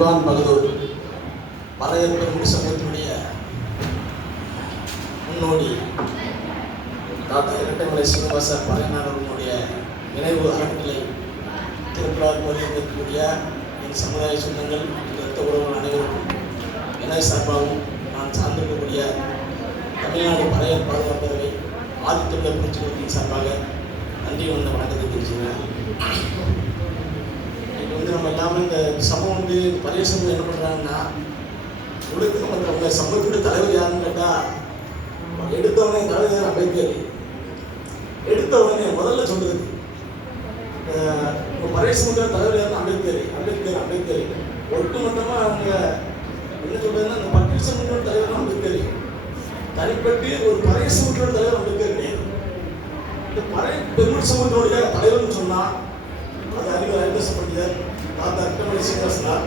திவான் பகதூர் வரவேற்பு சமூகத்தினுடைய முன்னோடி டாக்டர் இரட்டைமலை சீனிவாச பழையனாரனுடைய நினைவு அறநிலை திருக்குறள் போதிக்கக்கூடிய என் சமுதாய சொந்தங்கள் இரத்த உறவுகள் அனைவருக்கும் இணை சார்பாகவும் நான் சார்ந்திருக்கக்கூடிய தமிழ்நாடு பழைய பாதுகாப்பவை ஆதித்தமிழர் புரட்சியின் சார்பாக நன்றி வந்த வணக்கத்தை தெரிவிச்சுக்கிறேன். இப்போ நம்ம எல்லாமே இந்த சமூகம் பழைய சமூகம் என்ன பண்ணுறாங்கன்னா உலகத்துக்கு அவங்க சமூகத்துடைய தலைவர் யாருன்னு கேட்டால் எடுத்தவனே தலைவர் அம்பேத்கர். எடுத்தவனே முதல்ல சொல்றது பழைய சமூக தலைவர் யாருன்னு அம்பேத்கர். ஒட்டுமொத்தமாக அவங்க என்ன சொல்றதுன்னா இந்த பட்டியல் சமூகத்தோட தலைவர் அம்பேத்கர். தனிப்பட்டு ஒரு பழைய சமூகத்தோட தலைவர் அம்பேத்கர் கிடையாது. இந்த பழைய பெருமை சமூகத்தினுடைய தலைவர்னு சொன்னால் அது அறிஞர் பண்டிதர் டாக்டர் இரட்டைமலை சீனிவாசனார்,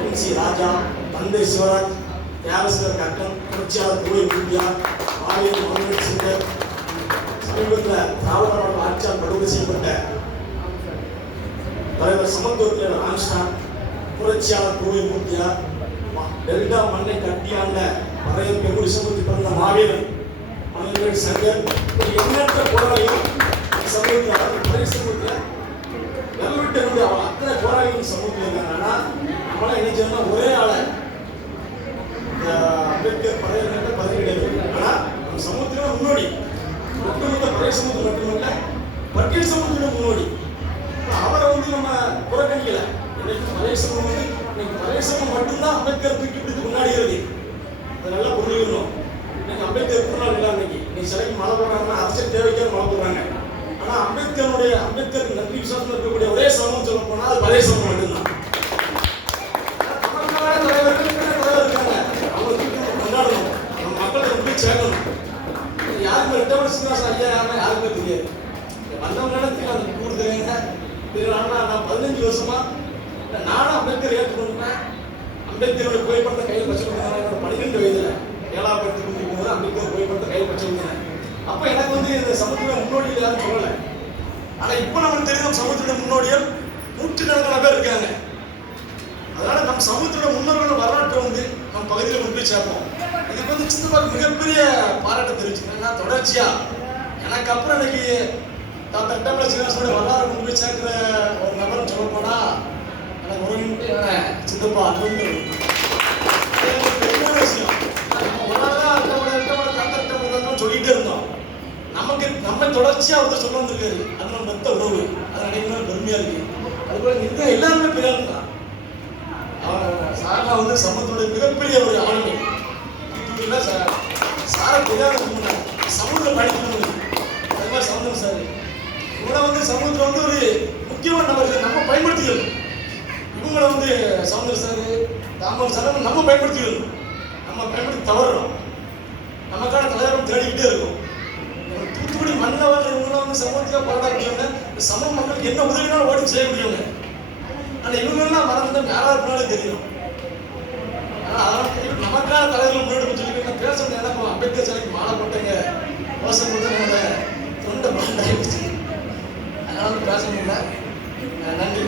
எம்.சி. ராஜா, தந்தை சிவராஜ், தியாகராஜர் கட்டன், புரட்சியாளர் துரை இந்தியா, ஆரியர் மனோஜ் சிங்கர், சமீபத்தில் திராவிட ஆட்சியால் படுகொலை செய்யப்பட்ட தலைவர் சமத்துவத்தில் ஆம்ஸ்டாங், புரட்சியாளர் துரை இந்தியா, டெல்டா மண்ணை கட்டியாண்ட பழைய பெருமை சமூகத்தில் பிறந்த மாவீரன் மனோஜ் சங்கர், எண்ணற்ற போராளிகள் சமூகத்தில் பழைய சமூகத்தில் வெள்ளவிட்டு அத்தனை போராளிகள் சமூகத்தில் இருக்காங்கன்னா நம்மளாம் என்ன செய்யணும் ஒரே ஆளை அம்பேத்கர் பழைய பதவி கிடையாது. ஆனால் நம்ம சமூகத்தில முன்னோடி ஒட்டுமொத்த பழைய சமூகத்தில் மட்டுமல்ல பட்டியல் சமூகத்தில முன்னோடி. அவரை நம்ம புறக்கணிக்கல. இன்னைக்கு பழைய சமூகம் இன்னைக்கு பழைய சமூகம் மட்டும்தான் அம்பேத்கர் தூக்கி பிடித்து கொண்டாடுகிறது. அது நல்லா புரிஞ்சுக்கணும். இன்னைக்கு அம்பேத்கர் பிறநாள் இல்லை. இன்னைக்கு சிலைக்கு மழை போடுறாங்கன்னா அரசியல் தேவைக்காக மழை போடுறாங்க. ஆனால் அம்பேத்கருக்கு நன்றி விசுவாசம் இருக்கக்கூடிய ஒரே சமூகம் சொல்ல போனால் அது பழைய சமூகம் மட்டும்தான். யாருமே இரட்டைமலை சீனிவாசன் ஐயா யாருமே தெரியாது. வந்தவங்க இடத்துல அந்த கூடுதலைங்க நான் 15 வருஷமா நானும் அம்பேத்கர் ஏற்றுக்கொண்டேன். அம்பேத்கரோட புகைப்படத்தை கையில் வச்சுருந்தேன். 12 வயதுல 7ஆம் படிக்கும் போது அம்பேத்கர் புகைப்படத்தை கையில் வச்சிருந்தேன். அப்போ எனக்கு இந்த சமூகத்துடைய முன்னோடிகள் யாரும் சொல்லலை. ஆனால் இப்போ நமக்கு தெரியும் சமூகத்துடைய முன்னோடிகள் நூற்றுக்கணக்கான பேர் இருக்காங்க. அதனால நம்ம சமூகத்தோட முன்னோர்களோட வரலாற்றை நம்ம பகுதியில் கொண்டு போய் சேர்ப்போம். இதுக்கு சித்தப்பாக்கு மிகப்பெரிய பாராட்டை தெரிவிச்சுக்கிறேன். தொடர்ச்சியா எனக்கு அப்புறம் இன்னைக்கு டாக்டர் இரட்டைமலை சீனிவாசனோட வரலாறு கொண்டு போய் சேர்க்கிற ஒரு நபர்னு சொல்ல போனா எனக்கு ஒரு சித்தப்பா அது பெரிய விஷயம். சொல்லிட்டே இருந்தோம். நம்ம தொடர்ச்சியா ஒருத்தர் சொல்ல வந்திருக்காரு. அது நம்ம பெத்த உறவு. அது நினைக்கணும் பெருமையா இருக்கு. அதுபோல இருக்க எல்லாருமே பெரிய ஆள் தான். சாரா சமூகத்துடைய மிகப்பெரிய ஒரு ஆளுமை. சார பெரிய சமூகத்தில் படிக்கணும். அது மாதிரி சமுதிரம் சார் இவங்களை சமூகத்தில் ஒரு முக்கியமான நபர்கள் நம்ம பயன்படுத்திக்கணும். இவங்களை சமுதிரம் சார் தாமன் சார் நம்ம பயன்படுத்திக்கணும். நம்ம பயன்படுத்தி தவறுறோம். நமக்கான தலைவரம் தேடிக்கிட்டே இருக்கும். தூத்துக்குடி மன்னவர் இவங்களாம் சமூகத்துக்காக போராடுறவங்க சமூக மக்களுக்கு என்ன உதவினாலும் ஓடி செய்யக்கூடியவங்க. ஆனால் இவங்கெல்லாம் மறந்து யாராவது இருந்தாலும் தெரியும். ஆனால் அதனால நமக்கான தலைவர்கள் முன்னெடுப்பு சொல்லி பேசணும். எனக்கு அம்பேத்கர் சிலைக்கு மாலை போட்டேங்க மோசம் போட்டு என்னோட தொண்டை பாண்டாயிடுச்சு. அதனால பேச முடியல. நன்றி.